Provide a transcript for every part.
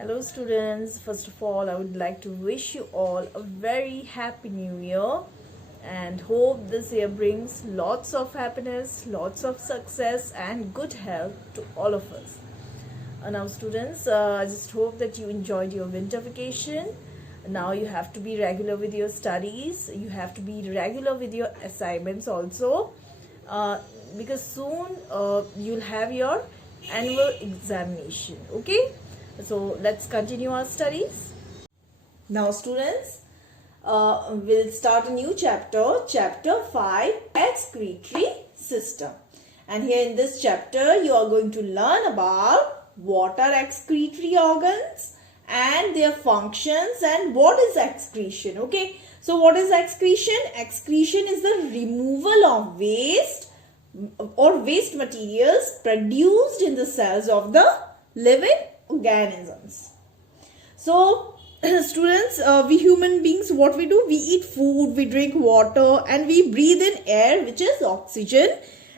Hello students, first of all I would like to wish you all a very happy new year and hope this year brings lots of happiness, lots of success and good health to all of us. Now students, I just hope that you enjoyed your winter vacation. Now you have to be regular with your studies, you have to be regular with your assignments also because soon you'll have your annual examination, okay? So let's continue our studies. Now students, we'll start a new chapter, chapter 5, excretory system. And here in this chapter, you are going to learn about what are excretory organs and their functions and what is excretion, okay? So what is excretion? Excretion is the removal of waste or waste materials produced in the cells of the living organisms. So students, we human beings, what we do, we eat food, we drink water and we breathe in air which is oxygen.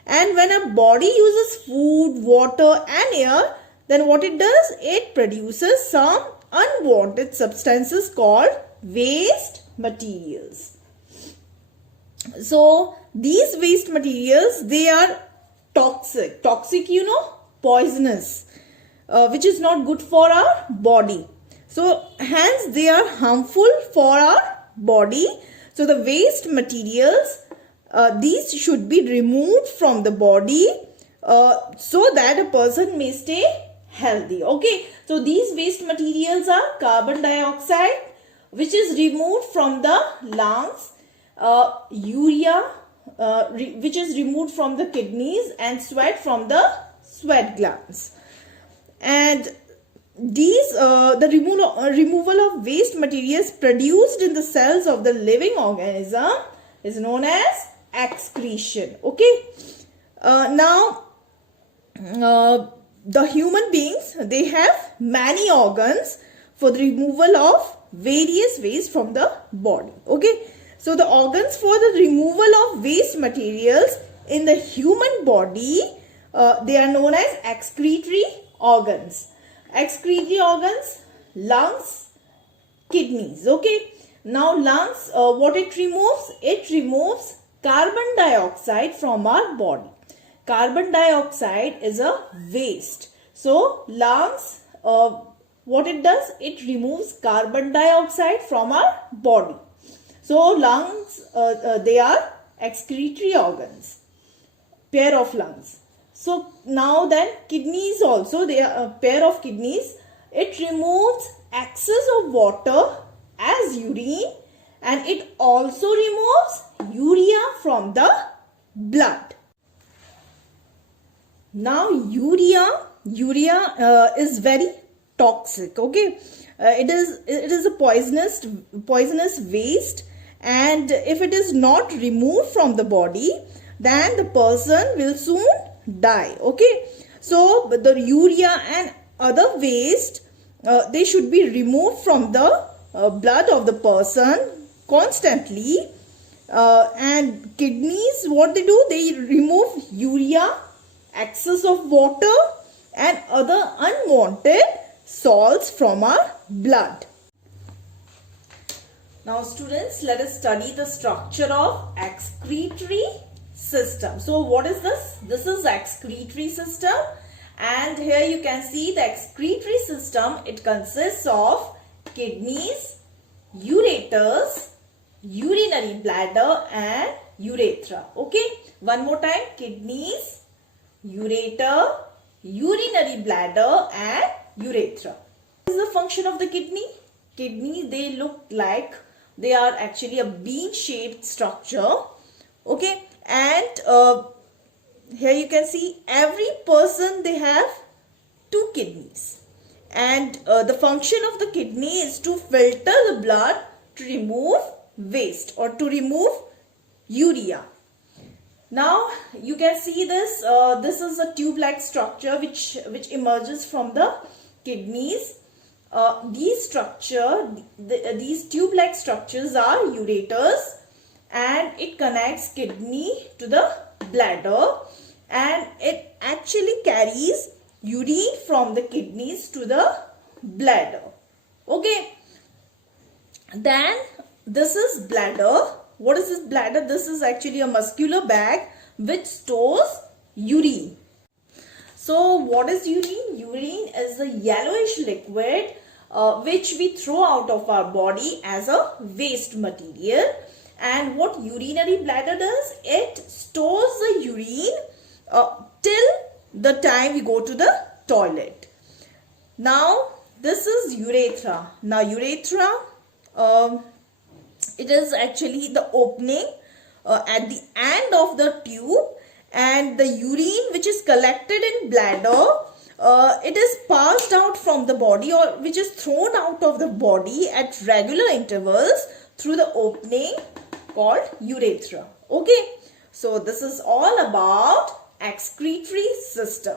And when a body uses food, water and air, then what it does, it produces some unwanted substances called waste materials. So these waste materials, they are toxic, poisonous, which is not good for our body. So hence they are harmful for our body. So the waste materials, these should be removed from the body so that a person may stay healthy, okay? So these waste materials are carbon dioxide, which is removed from the lungs, urea, which is removed from the kidneys, and sweat from the sweat glands. And these the removal of waste materials produced in the cells of the living organism is known as excretion, okay? Now the human beings, they have many organs for the removal of various waste from the body, okay? So the organs for the removal of waste materials in the human body, they are known as excretory organs. Excretory organs, lungs, kidneys, okay? Now lungs, what it removes? It removes carbon dioxide from our body. Carbon dioxide is a waste. So lungs, what it does? It removes carbon dioxide from our body. So lungs, they are excretory organs, pair of lungs. So now then kidneys also, they are a pair of kidneys. It removes excess of water as urine and it also removes urea from the blood. Now urea is very toxic, okay? It is a poisonous waste, and if it is not removed from the body, then the person will soon die, okay? So the urea and other waste, they should be removed from the blood of the person constantly. And kidneys, what they do, they remove urea, excess of water and other unwanted salts from our blood. Now students, let us study the structure of excretory system. So what is this? This is excretory system, and here you can see the excretory system. It consists of kidneys, ureters, urinary bladder and urethra, okay? One more time, kidneys, ureter, urinary bladder and urethra. What is the function of the kidney? Kidney, they look like they are actually a bean-shaped structure, okay? And here you can see every person, they have two kidneys, and the function of the kidney is to filter the blood to remove waste or to remove urea. Now you can see this, this is a tube-like structure which emerges from the kidneys. These tube-like structures are ureters, and it connects kidney to the bladder, and it actually carries urine from the kidneys to the bladder. Okay. Then this is bladder. What is this bladder? This is actually a muscular bag which stores urine. So what is urine? Urine is a yellowish liquid which we throw out of our body as a waste material. And what urinary bladder does? It stores the urine till the time we go to the toilet. Now this is urethra. Now urethra, it is actually the opening at the end of the tube, and the urine which is collected in bladder, it is passed out from the body, or which is thrown out of the body at regular intervals through the opening called urethra. Okay, so this is all about excretory system.